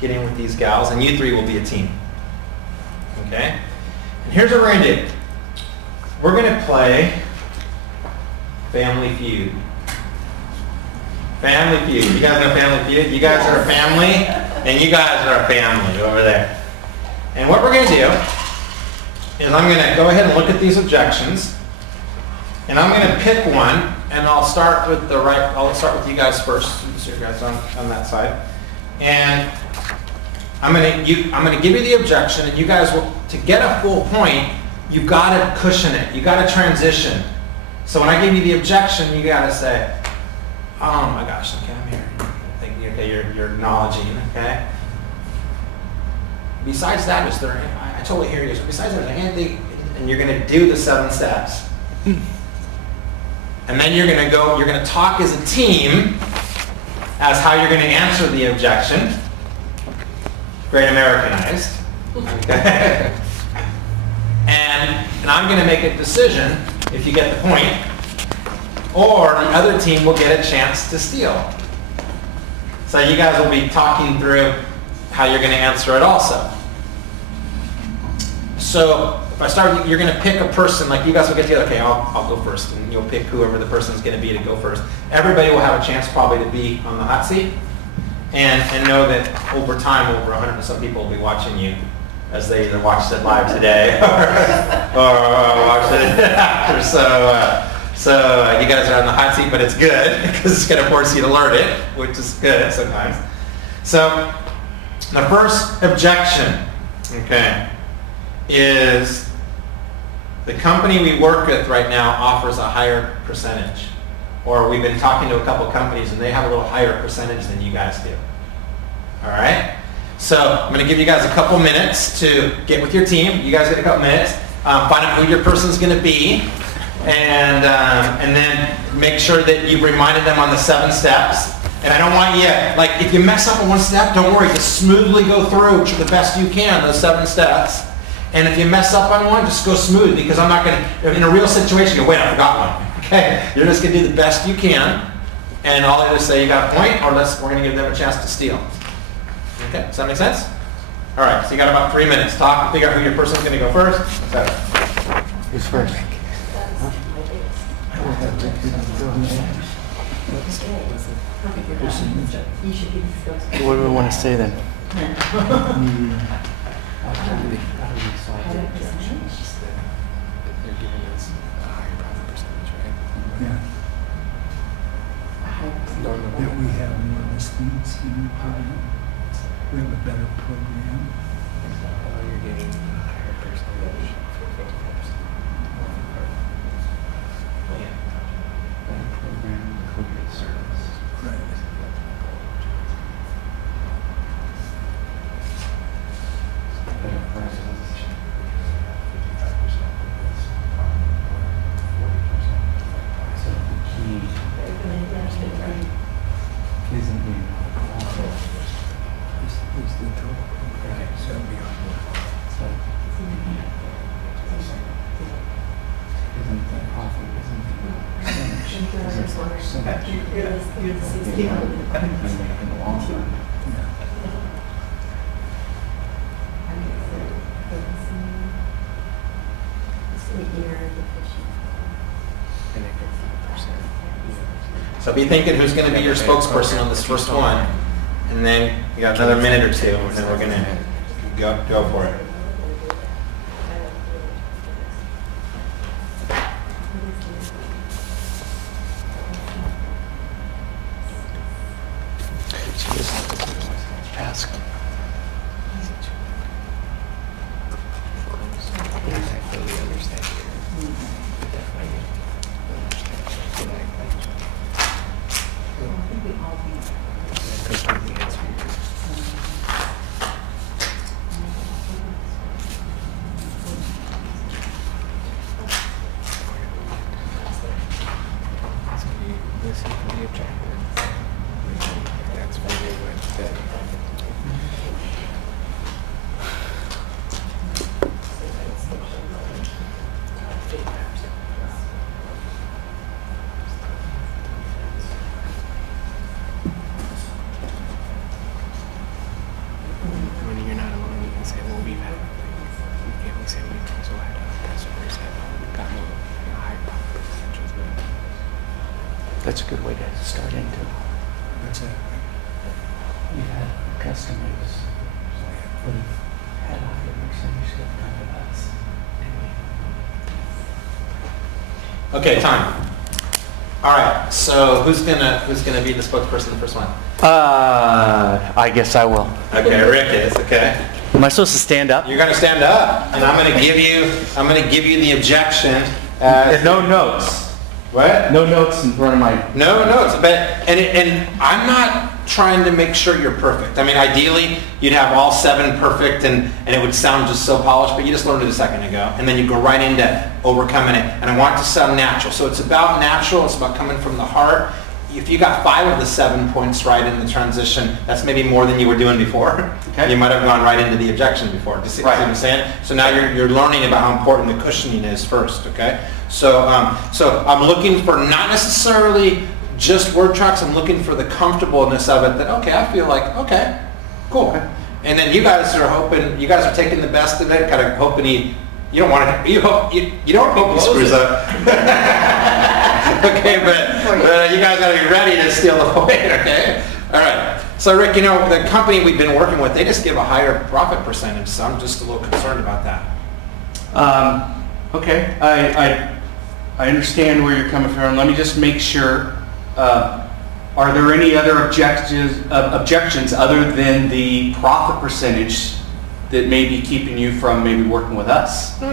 get in with these gals, and you three will be a team. Okay? And here's what we're going to do. We're going to play Family Feud. Family Feud. You guys know Family Feud? You guys are a family, and you guys are a family over there. And what we're going to do is I'm going to go ahead and look at these objections, and I'm going to pick one, and I'll start with the right. I'll start with you guys first. So you guys on that side, and I'm going to give you the objection, and you guys will, to get a full point, you've got to cushion it. You've got to transition. So when I give you the objection, you got to say, "Oh my gosh, okay, I'm here." Thinking, okay, you're acknowledging, okay. Besides that, is there? I totally hear you. So besides that, is there anything? And you're going to do the 7 steps, and then you're going to go. You're going to talk as a team as how you're going to answer the objection. Great Americanized. Okay. And I'm going to make a decision if you get the point, or the other team will get a chance to steal. So you guys will be talking through how you're going to answer it also. So if I start, you're going to pick a person, like you guys will get together, okay, I'll go first, and you'll pick whoever the person is going to be to go first. Everybody will have a chance probably to be on the hot seat, and know that over time, over 100 and some people will be watching you as they either watched it live today or watched it after. So you guys are on the hot seat, but it's good because it's going to force you to learn it, which is good sometimes. So the first objection, okay, is the company we work with right now offers a higher percentage. Or we've been talking to a couple companies and they have a little higher percentage than you guys do. All right? So I'm going to give you guys a couple minutes to get with your team. You guys get a couple minutes. Find out who your person's going to be. And then make sure that you've reminded them on the 7 steps. And I don't want you, like, if you mess up on one step, don't worry. Just smoothly go through the best you can, those 7 steps. And if you mess up on one, just go smooth, because I'm not going to, in a real situation, go, wait, I forgot one. Okay? You're just going to do the best you can. And I'll either say you got a point, or we're going to give them a chance to steal. Okay? Does that make sense? All right. So you got about 3 minutes. Talk and figure out who your person's going to go first. Who's first? What do we want to say then? Yeah. That we have more listings in your program. We have a better program. You're getting a higher percentage. Better program, including service. Right. Better prices. So the key isn't being Is the total program. So that'd be on board. Isn't the profit, isn't the percentage. In the long run. Yeah. So be thinking who's going to be your spokesperson on this first one. And then you got another minute or two, and then we're going to go for it. Ask. That's a good way to start into. What's that? You had customers who had a higher percentage that come to us. Okay, time. All right. So who's gonna be the spokesperson the first one? I guess I will. Okay, Rick is. Okay. Am I supposed to stand up? You're gonna stand up, and I'm gonna give you the objection. No notes. What? No notes in front of my. No notes. But and I'm not trying to make sure you're perfect. I mean, ideally, you'd have all 7 perfect, and it would sound just so polished. But you just learned it a second ago, and then you go right into overcoming it. And I want it to sound natural. So it's about natural. It's about coming from the heart. If you got 5 of the 7 points right in the transition, that's maybe more than you were doing before. Okay. You might have gone right into the objection before. Do you see what I'm saying? So now you're learning about how important the cushioning is first. Okay. So I'm looking for not necessarily just word tracks. I'm looking for the comfortableness of it. That okay, I feel like okay, cool. Okay. And then you guys are taking the best of it, kind of hoping you don't want to. You don't hope he screws up. Okay, but you guys got to be ready to steal the point. Okay. All right. So Rick, the company we've been working with, they just give a higher profit percentage. So I'm just a little concerned about that. Okay. I understand where you're coming from. Let me just make sure. Are there any other objections other than the profit percentage that may be keeping you from maybe working with us? No.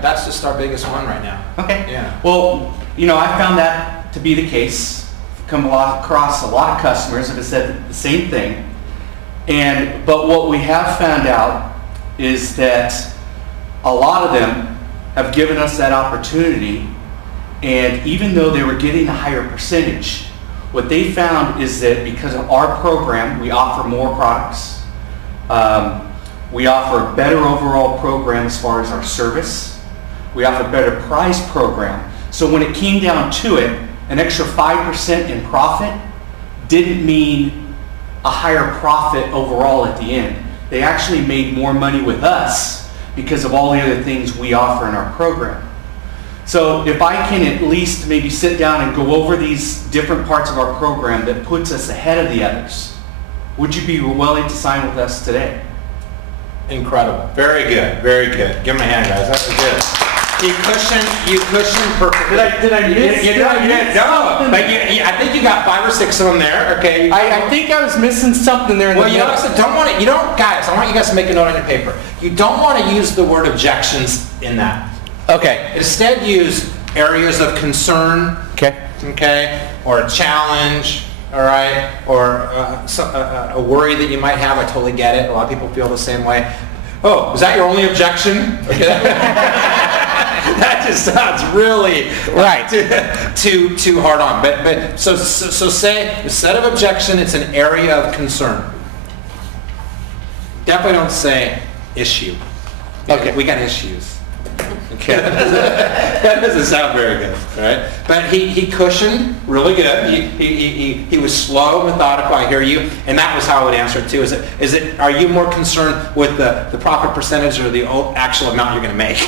That's just our biggest one right now. Okay. Yeah. Well, I found that to be the case. Come across a lot of customers that have said the same thing. But what we have found out is that a lot of them have given us that opportunity, and even though they were getting a higher percentage, what they found is that because of our program, we offer more products. We offer a better overall program as far as our service. We offer a better price program. So when it came down to it, an extra 5% in profit didn't mean a higher profit overall at the end. They actually made more money with us because of all the other things we offer in our program. So if I can at least maybe sit down and go over these different parts of our program that puts us ahead of the others, would you be willing to sign with us today? Incredible. Very good. Very good. Give him a hand, guys. That was good. You cushioned perfectly. Did I miss? No. But I think you got 5 or 6 of them there. Okay. I think I was missing something there in the middle. Guys, I want you guys to make a note on your paper. You don't want to use the word objections in that. Okay. Instead, use areas of concern. Okay. Okay. Or a challenge. All right. Or a worry that you might have. I totally get it. A lot of people feel the same way. Oh, is that your only objection? Okay. That just sounds really right. Too hard on. But so say instead of objection, it's an area of concern. Definitely don't say issue. Okay. We got issues. Okay. That doesn't sound very good, right? But he cushioned really good. He was slow, methodical. I hear you, and that was how I would answer it too. Is it? Are you more concerned with the profit percentage or the actual amount you're going to make?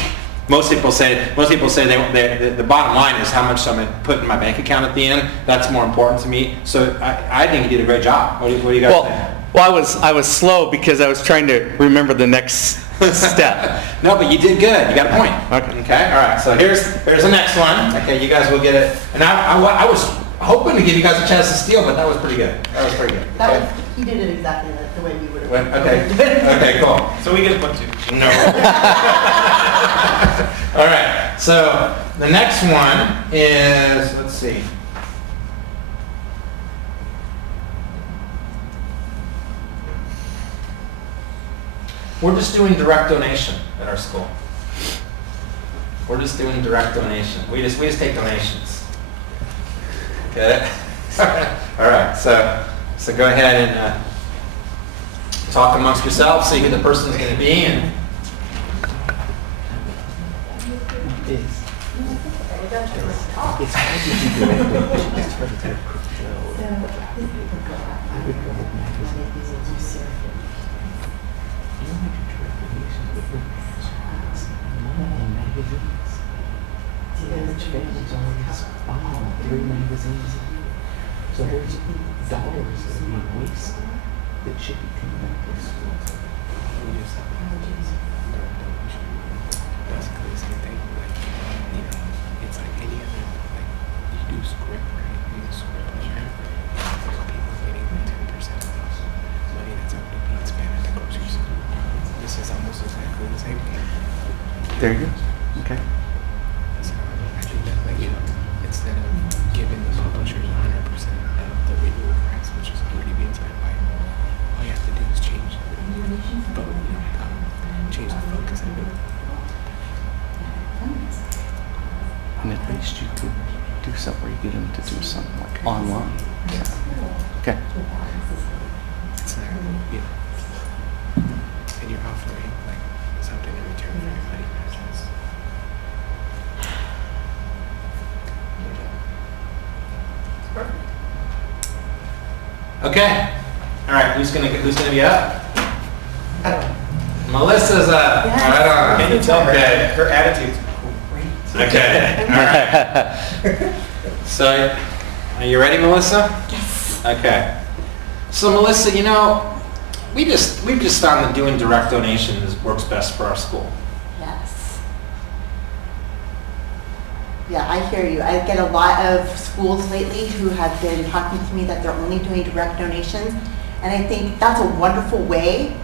Most people say the bottom line is how much I'm going to put in my bank account at the end. That's more important to me. So I think you did a great job. What do you guys think? Well, I was slow because I was trying to remember the next step. No, but you did good. You got a point. Okay. All right. So here's the next one. Okay, you guys will get it. And I was hoping to give you guys a chance to steal, but that was pretty good. He did it exactly the way we would have. Okay. Okay. Cool. So we get 1, 2. No. All right. So the next one is, let's see. We're just doing direct donation at our school. We're just doing direct donation. We just take donations. Okay. All right. So go ahead and talk amongst yourselves, see who the person's going to be, and average family's already buying 3 magazines a year. So there's dollars that are being wasted that should be coming back to the schools. Basically the same thing. Like, you know, it's like any other, like, you do script, right? You do script, right? There's people getting like 10% of money that's already being spent at the grocery store. This is almost exactly the same thing. There you go. Okay. So I think that, like, you know, instead of giving the publishers 100% of the renewal price, which is already being spent by, all you have to do is change change the focus of it. And at least you could do something where you get them to do something like online. Yeah. Okay. It's not, you know, and you're offering like something in return for your money, not just. Okay. All right. Who's gonna be up? Melissa's up. Yes. Right on. Can you tell her Okay. her attitude's great? Okay. All right. So, are you ready, Melissa? Yes. Okay. So, Melissa, you know, we've just found that doing direct donations works best for our school. Yes. Yeah, I hear you. I get a lot of schools lately who have been talking to me that they're only doing direct donations. And I think that's a wonderful way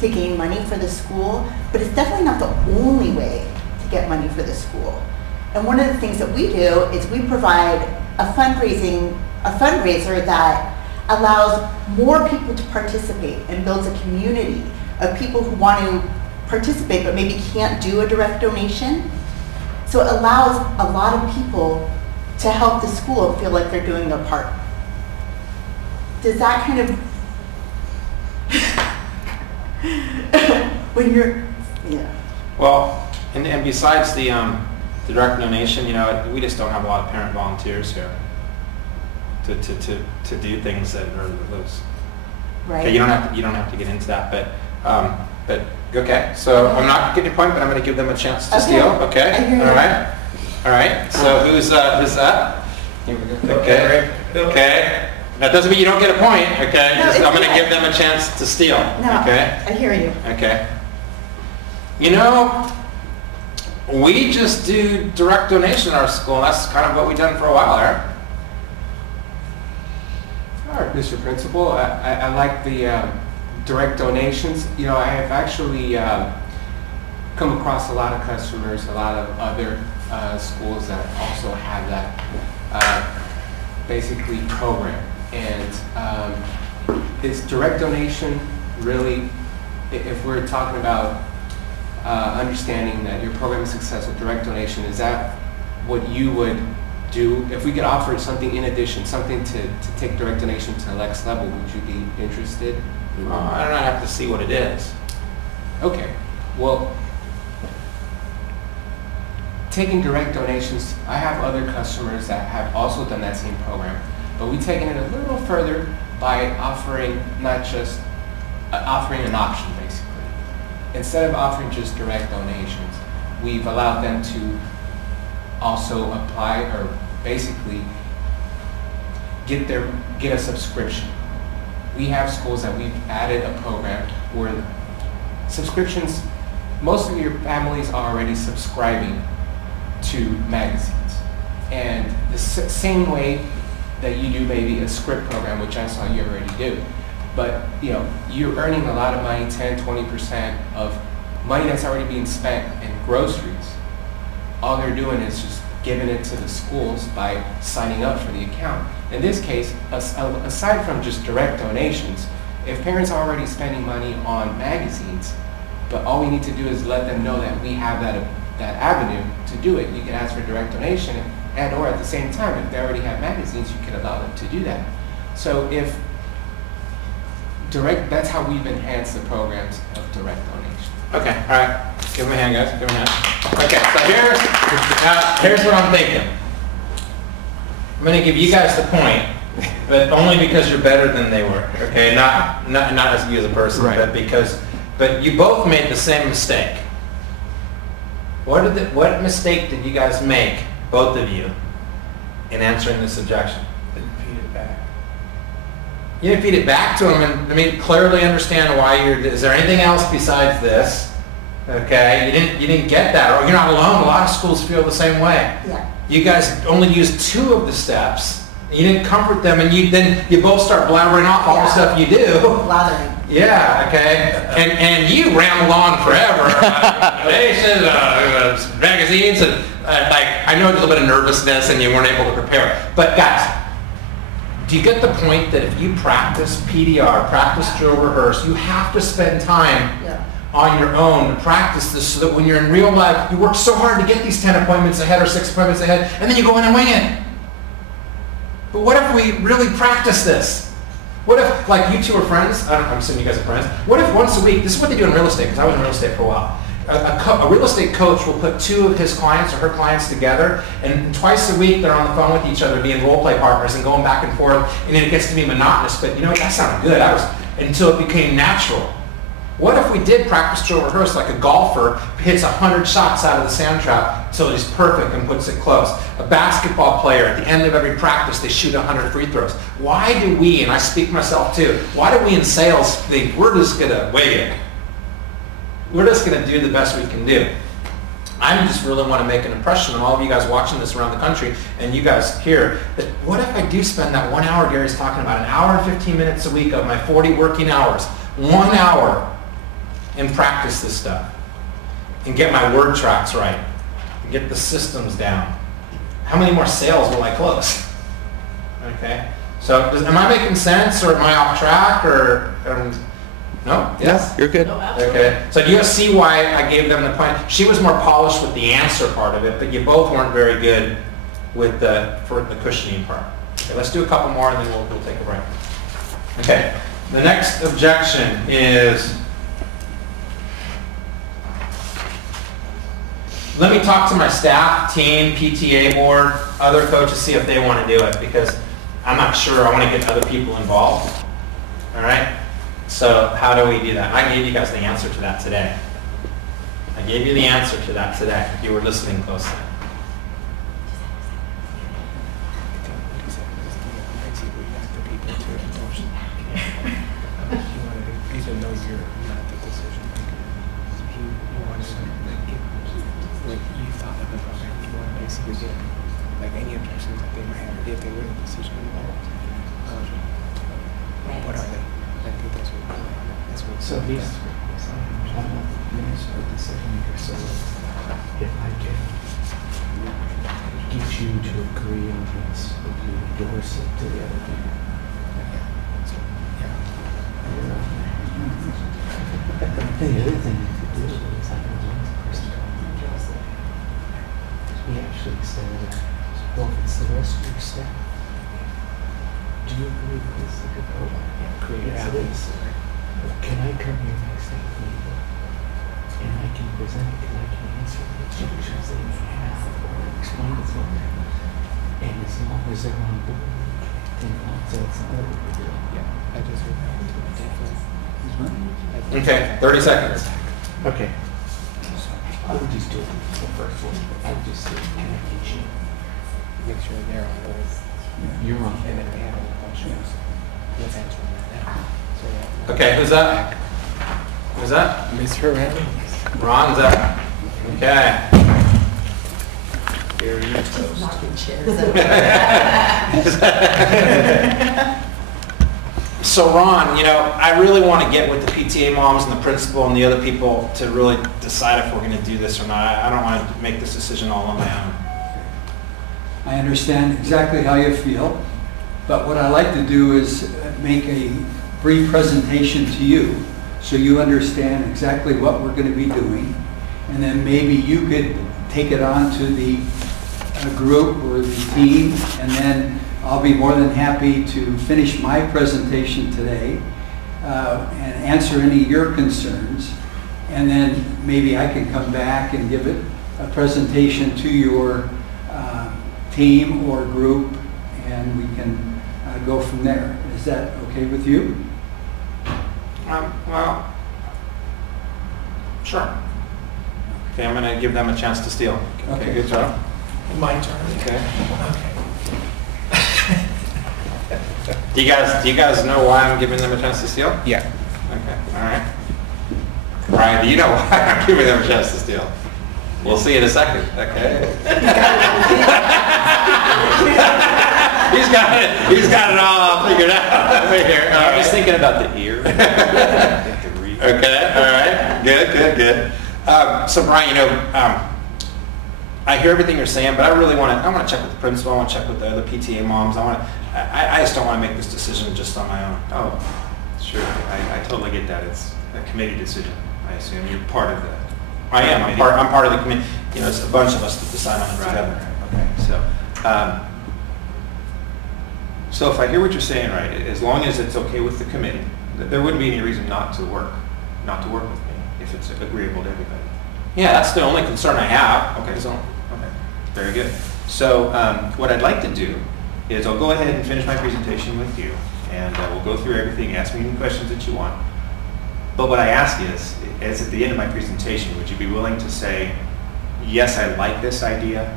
to gain money for the school, but it's definitely not the only way to get money for the school. And one of the things that we do is we provide a fundraiser that allows more people to participate and builds a community of people who want to participate but maybe can't do a direct donation. So it allows a lot of people to help the school feel like they're doing their part. Does that kind of when you're, yeah. Well, and besides the direct donation, you know, we just don't have a lot of parent volunteers here to do things that are those. Right. Okay, you don't have to get into that, but okay. So I'm not getting a point, but I'm going to give them a chance to steal. Okay. I hear you. All right. So who's up? Here we go. Okay. Okay. That doesn't mean you don't get a point. Okay. No, Just, it's I'm going to okay. give them a chance to steal. No, Okay. I hear you. Okay. You know, we just do direct donation in our school. That's kind of what we've done for a while, Eric. All right, Mr. Principal, I like the direct donations. You know, I have actually come across a lot of customers, a lot of other schools that also have that basically program. And is direct donation really, if we're talking about understanding that your program is successful, direct donation, is that what you would do? If we could offer something in addition, something to take direct donation to the next level, would you be interested? I don't know. I have to see what it is. Okay, well, taking direct donations, I have other customers that have also done that same program, but we've taken it a little further by offering not just offering an option, basically. Instead of offering just direct donations, we've allowed them to also apply or basically get a subscription. We have schools that we've added a program where subscriptions, most of your families are already subscribing to magazines. And the same way that you do maybe a script program, which I saw you already do, but you know, you're earning a lot of money, 10, 20% of money that's already being spent in groceries. All they're doing is just giving it to the schools by signing up for the account. In this case, aside from just direct donations, if parents are already spending money on magazines, but all we need to do is let them know that we have that avenue to do it. You can ask for direct donation, and or at the same time, if they already have magazines, you can allow them to do that. So if that's how we've enhanced the programs of direct donation. Okay. All right. Give them a hand, guys. Give them a hand. Okay. So here's what I'm thinking. I'm going to give you guys the point, but only because you're better than they were. Okay. Not as you as a person, Right. but you both made the same mistake. What mistake did you guys make both of you, in answering this objection? Then feed it back. You didn't feed it back to them, and I mean, clearly understand why you're. Is there anything else besides this? Okay, you didn't get that, or you're not alone. A lot of schools feel the same way. Yeah. You guys only used 2 of the steps. You didn't comfort them, and then you both start blabbering off all the stuff you do. Blathering. Yeah, okay. And you ramble on forever. Magazines, and like, I know there's a little bit of nervousness and you weren't able to prepare. But guys, do you get the point that if you practice PDR, practice drill rehearse, you have to spend time on your own to practice this so that when you're in real life, you work so hard to get these 10 appointments ahead or 6 appointments ahead, and then you go in and wing it. But what if we really practice this? What if, like, you 2 are friends? I'm assuming you guys are friends. What if once a week, this is what they do in real estate, because I was in real estate for a while. A real estate coach will put 2 of his clients or her clients together, and twice a week they're on the phone with each other being role play partners and going back and forth, and then it gets to be monotonous, but you know, that sounded good. Until it became natural. What if we did practice drill rehearse like a golfer hits 100 shots out of the sand trap until he's perfect and puts it close? A basketball player, at the end of every practice, they shoot 100 free throws. Why do we, and I speak myself too, why do we in sales think we're just going to wing it? We're just going to do the best we can do. I just really want to make an impression on all of you guys watching this around the country and you guys here, that what if I do spend that 1 hour Gary's talking about, 1 hour and 15 minutes a week of my 40 working hours, 1 hour, and practice this stuff and get my word tracks right and get the systems down? How many more sales will I close? Okay, so am I making sense, or am I off track, or no? Yes? You're good. Okay, so do you see why I gave them the point? She was more polished with the answer part of it, but you both weren't very good with the cushioning part. Okay, let's do a couple more and then we'll take a break. Okay, the next objection is, let me talk to my staff, team, PTA board, other coaches, see if they want to do it, because I'm not sure. I want to get other people involved. All right? So how do we do that? I gave you guys the answer to that today. I gave you the answer to that today, if you were listening closely. Even though you're not the decision maker, you want to like you thought of a program, you want to basically get like any objections that they might have if they were the decision involved. What are they? I think that's what. So these, I'm not the decision maker, so if I can get you to agree on this, would you endorse it to the other people? The other thing you could do is I don't want the person to endorse it. We actually said, well, if it's the rest of your staff, do you agree that this is a good program? Yes, it is. Can I come here next staff meeting and I can present it, and I can answer the objections that you have or explain it to them? And as long as they're on board, then also it's not what we're doing. Yeah, I just heard that too. Okay, 30 seconds. Okay. I would just do the first one. I would just say, can I get you? Make sure they're on board. You're on. And if they have any questions, let's answer them right now. So, yeah. Okay, who's that? Who's that? Mr. Ram. Ron, is that? Okay. Here you toast. Knocking chairs. So Ron, you know, I really want to get with the PTA moms and the principal and the other people to really decide if we're going to do this or not. I don't want to make this decision all on my own. I understand exactly how you feel, but what I like to do is make a brief presentation to you so you understand exactly what we're going to be doing, and then maybe you could take it on to the group or the team, and then I'll be more than happy to finish my presentation today and answer any of your concerns, and then maybe I can come back and give it a presentation to your team or group, and we can go from there. Is that okay with you? Well, sure. Okay, I'm going to give them a chance to steal. Okay, good job. My turn. Okay. Okay. Do you guys know why I'm giving them a chance to steal? Yeah. Okay, all right. Brian, do you know why I'm giving them a chance to steal? We'll see in a second, okay? He's got it all figured out over here. All I was right. thinking about the ear. Okay, all right. Good. So Brian, I hear everything you're saying, but I really want to check with the principal. I want to check with the other PTA moms. I just don't want to make this decision just on my own. Oh, sure. I totally get that. It's a committee decision. I assume you're part of that. I am. I'm part of the committee. It's a bunch of us that decide on it together. Okay. So if I hear what you're saying right, as long as it's okay with the committee, there wouldn't be any reason not to work with me if it's agreeable to everybody. Yeah, that's the only concern I have. Okay. Very good. So what I'd like to do is I'll go ahead and finish my presentation with you, and we'll go through everything. Ask me any questions that you want. But what I ask is at the end of my presentation, would you be willing to say, yes, I like this idea,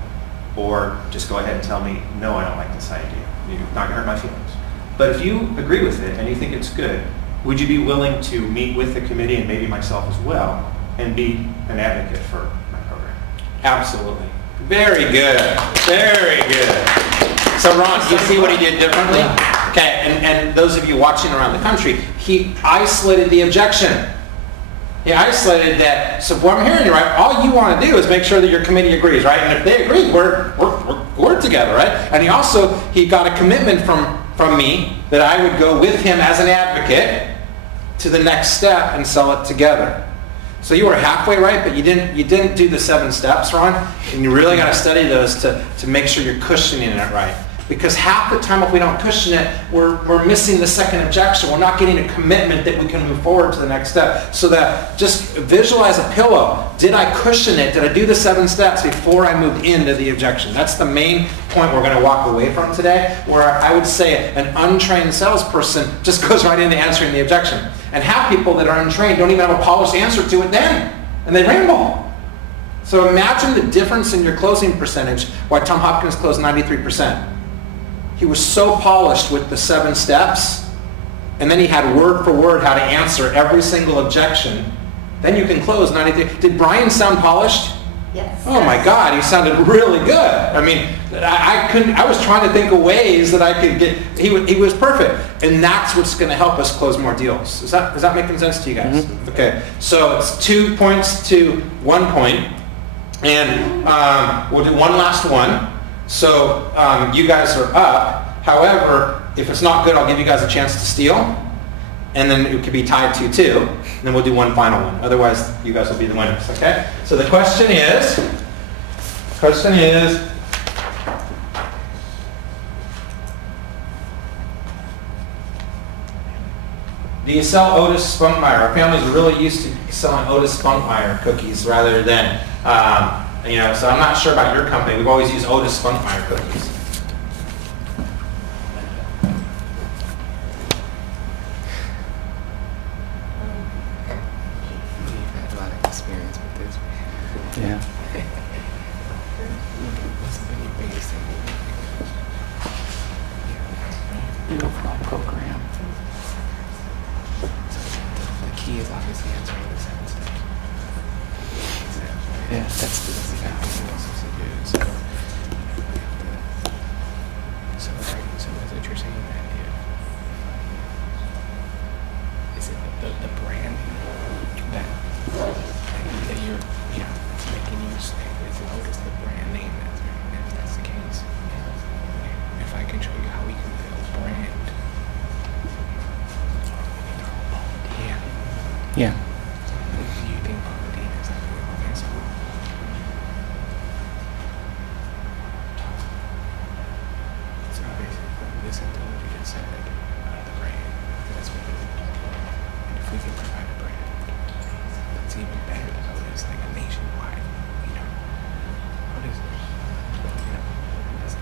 or just go ahead and tell me, no, I don't like this idea. You're not going to hurt my feelings. But if you agree with it and you think it's good, would you be willing to meet with the committee and maybe myself as well and be an advocate for my program? Absolutely. Very good. Very good. So Ron, you see what he did differently? Okay, and those of you watching around the country, he isolated the objection. He isolated that. So what I'm hearing you, right? All you want to do is make sure that your committee agrees, right? And if they agree, we're together, right? And he got a commitment from me that I would go with him as an advocate to the next step and sell it together. So you were halfway right, but you didn't do the 7 steps, Ron. And you really got to study those to make sure you're cushioning it right. Because half the time if we don't cushion it, we're missing the second objection. We're not getting a commitment that we can move forward to the next step. So that just visualize a pillow. Did I cushion it? Did I do the 7 steps before I moved into the objection? That's the main point we're going to walk away from today, where I would say an untrained salesperson just goes right into answering the objection. And half people that are untrained don't even have a polished answer to it then. And they ramble. So imagine the difference in your closing percentage, why Tom Hopkins closed 93%. He was so polished with the 7 steps, and then he had word for word how to answer every single objection. Then you can close 93. Did Brian sound polished? Yes. Oh my God, he sounded really good. I mean, I was trying to think of ways that I could get, he was perfect. And that's what's going to help us close more deals. Is that making sense to you guys? Mm-hmm. Okay, so it's 2 points to 1 point. And we'll do one last one. So you guys are up. However, if it's not good, I'll give you guys a chance to steal. And then it could be tied 2-2. And then we'll do one final one. Otherwise, you guys will be the winners, okay? So the question is, do you sell Otis Spunkmeyer? Our family's really used to selling Otis Spunkmeyer cookies rather than, so I'm not sure about your company. We've always used Otis Spunkmeyer cookies. We've had a lot of experience with this. Yeah. What's been your biggest thing? The overall program. So the key is obviously answering the 7 steps. Yeah, that's the So is it you're saying that is it the brand that you're making use of? Is it Otis the brand name if that's the case? If I can show you how we can build brand. Yeah. Do you think Paladine is like okay, so basically this intelligence said the brand. That's what it is. And if we can provide a brand that's even better than Otis, like a nationwide, Otis,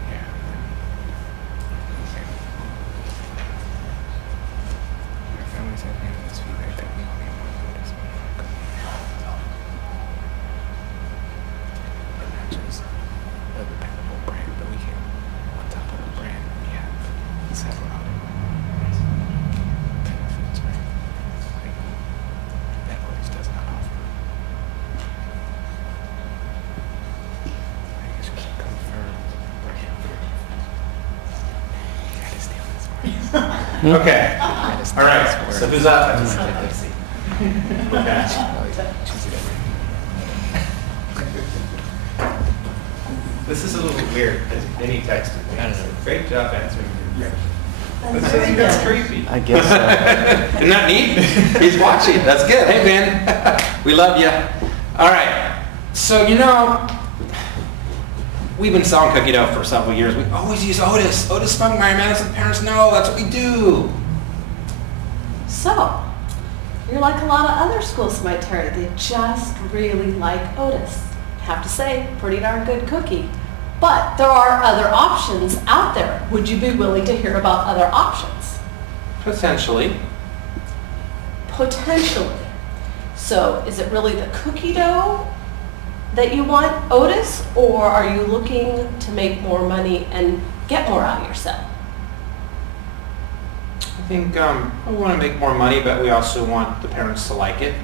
yeah. Our family said this feedback that we only want Otis and not just the Okay. All right. So who's up? Okay. This is a little weird because then he texted me. I don't know. Great job answering. That's creepy. I guess so. Isn't that neat? He's watching. That's good. Hey, Ben. We love you. All right. So, we've been selling cookie dough for several years. We always use Otis. Otis Spunkmeyer, man. That's what the parents know. That's what we do. So, you're like a lot of other schools in my area. They just really like Otis. Have to say, pretty darn good cookie. But there are other options out there. Would you be willing to hear about other options? Potentially. Potentially. So is it really the cookie dough that you want, Otis, or are you looking to make more money and get more out of yourself? I think we want to make more money, but we also want the parents to like it.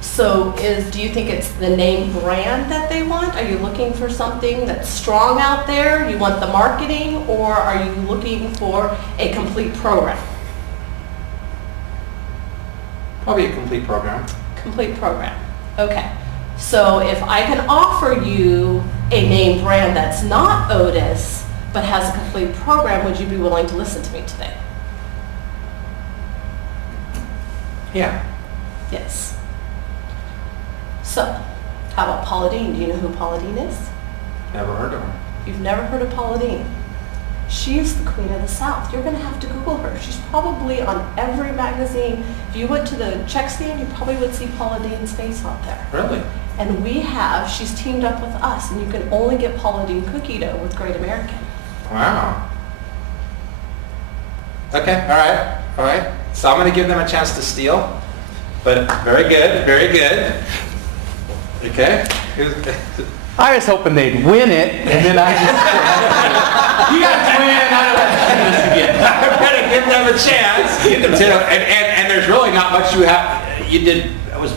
So do you think it's the name brand that they want? Are you looking for something that's strong out there? You want the marketing, or are you looking for a complete program? Probably a complete program. Complete program. Okay. So if I can offer you a name brand that's not Otis, but has a complete program, would you be willing to listen to me today? Yeah. Yes. So, how about Paula Deen? Do you know who Paula Deen is? Never heard of her. You've never heard of Paula Deen? She's the Queen of the South. You're going to have to Google her. She's probably on every magazine. If you went to the check stand, you probably would see Paula Deen's face out there. Really? And she's teamed up with us, and you can only get Paula Deen cookie dough with Great American. Wow. Okay, all right. So I'm going to give them a chance to steal, but very good, very good. Okay? I was hoping they'd win it, and then I just you guys win. I don't have to do this again. I'm going to give them a chance. And there's really not much you did. It was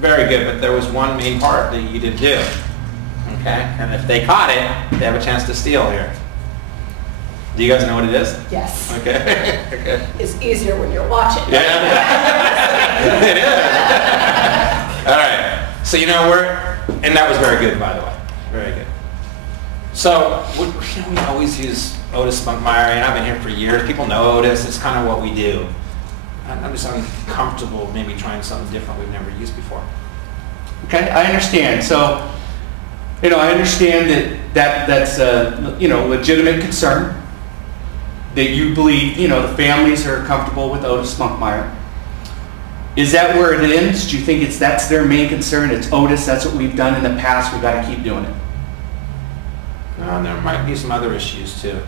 very good, but there was one main part that you did do. Okay? And if they caught it, they have a chance to steal here. Do you guys know what it is? Yes. Okay. Okay. It's easier when you're watching. Yeah. It is. All right. So and that was very good, by the way. Very good. So we always use Otis Spunkmeyer, and I've been here for years. People know Otis. It's kind of what we do. I'm just uncomfortable maybe trying something different we've never used before. Okay, I understand. So, I understand that's a legitimate concern. That you believe, the families are comfortable with Otis Spunkmeyer. Is that where it ends? Do you think that's their main concern? It's Otis, that's what we've done in the past, we've got to keep doing it? There might be some other issues too.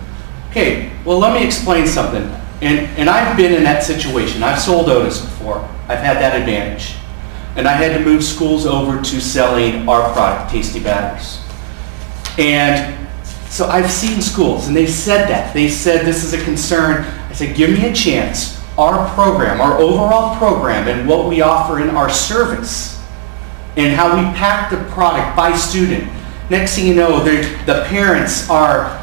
Okay, well let me explain something. And I've been in that situation. I've sold Otis before. I've had that advantage. And I had to move schools over to selling our product, Tasty Batters. And so I've seen schools, and they said that. They said this is a concern. I said, give me a chance. Our program, our overall program, and what we offer in our service, and how we pack the product by student. Next thing you know, the parents are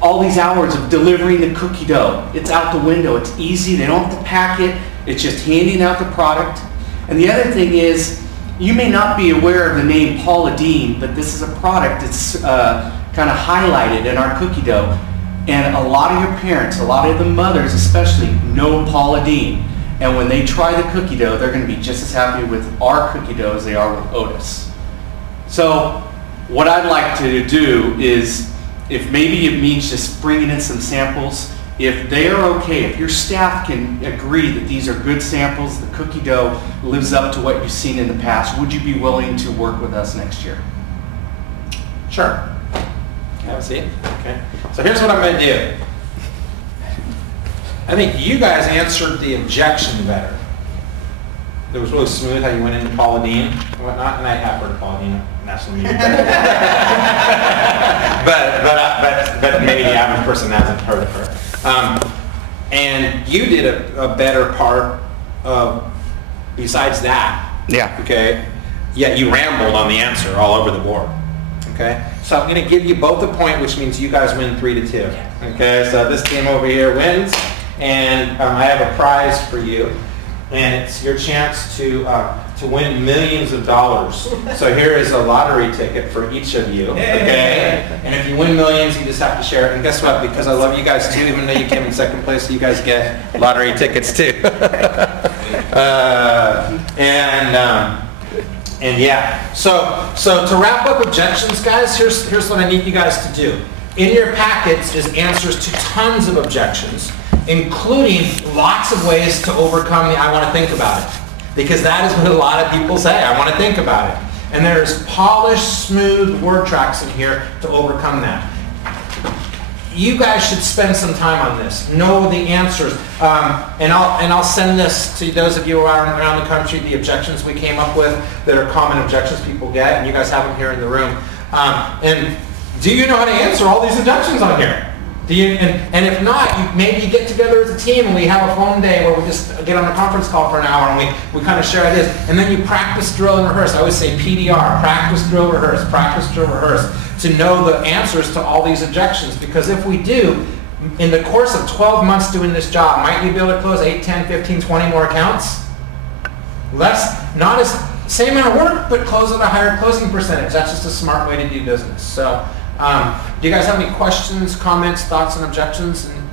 all these hours of delivering the cookie dough. It's out the window. It's easy. They don't have to pack it. It's just handing out the product. And the other thing is, you may not be aware of the name Paula Deen, but this is a product that's kind of highlighted in our cookie dough. And a lot of your parents, a lot of the mothers especially, know Paula Deen. And when they try the cookie dough, they're going to be just as happy with our cookie dough as they are with Otis. So what I'd like to do is, if maybe it means just bringing in some samples, if they are okay, if your staff can agree that these are good samples, the cookie dough lives up to what you've seen in the past, would you be willing to work with us next year? Sure. Have a seat. Okay. So here's what I'm going to do. I think you guys answered the objection better. It was really smooth how you went into Paula Deen and whatnot, and I have heard of Paula Deen national media. but maybe the average person hasn't heard of her. And you did a better part of, besides that. Yeah. Okay. Yet you rambled on the answer all over the board. Okay. So I'm going to give you both a point, which means you guys win 3-2. Okay. So this team over here wins, And I have a prize for you, and it's your chance to win millions of dollars. So here is a lottery ticket for each of you, okay? And if you win millions, you just have to share it. And guess what? Because I love you guys too, even though you came in second place, you guys get lottery tickets too. And yeah, so to wrap up objections, guys, here's what I need you guys to do. In your packets is answers to tons of objections, including lots of ways to overcome the I want to think about it. Because that is what a lot of people say, I want to think about it. And there's polished, smooth word tracks in here to overcome that. You guys should spend some time on this. Know the answers. And I'll send this to those of you around the country, the objections we came up with that are common objections people get, and you guys have them here in the room. And do you know how to answer all these objections on here? Do you, and if not, maybe you get together as a team and we have a phone day where we just get on a conference call for an hour and we kind of share ideas. And then you practice, drill, and rehearse. I always say PDR, practice, drill, rehearse, practice, drill, rehearse, to know the answers to all these objections. Because if we do, in the course of 12 months doing this job, might you be able to close 8, 10, 15, 20 more accounts? Same amount of work, but close at a higher closing percentage. That's just a smart way to do business. So, do you guys have any questions, comments, thoughts, and objections? And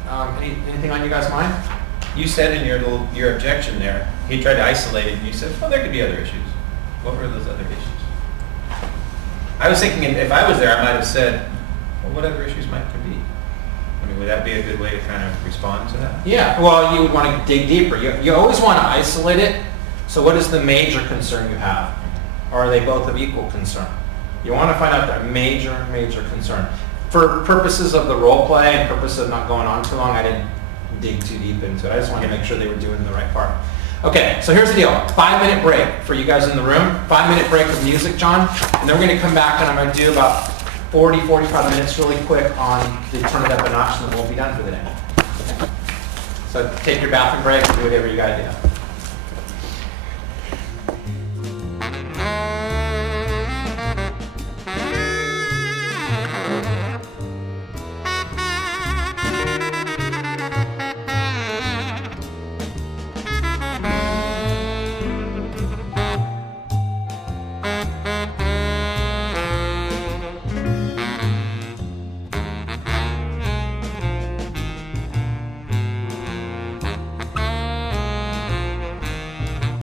anything on you guys' mind? You said in your objection there, he tried to isolate it, and you said, well, there could be other issues. What were those other issues? I was thinking if I was there, I might have said, well, what other issues might there be? I mean, would that be a good way to kind of respond to that? Yeah, well, you would want to dig deeper. You always want to isolate it. So what is the major concern you have? Or are they both of equal concern? You want to find out their major concern. For purposes of the role play and purposes of not going on too long, I didn't dig too deep into it. I just wanted to make sure they were doing the right part. Okay, so here's the deal. 5-minute break for you guys in the room. 5-minute break of music, John. And then we're going to come back and I'm going to do about 40, 45 minutes really quick on the turn it up a notch and then we'll be done for the day. So take your bathroom break and do whatever you got to do.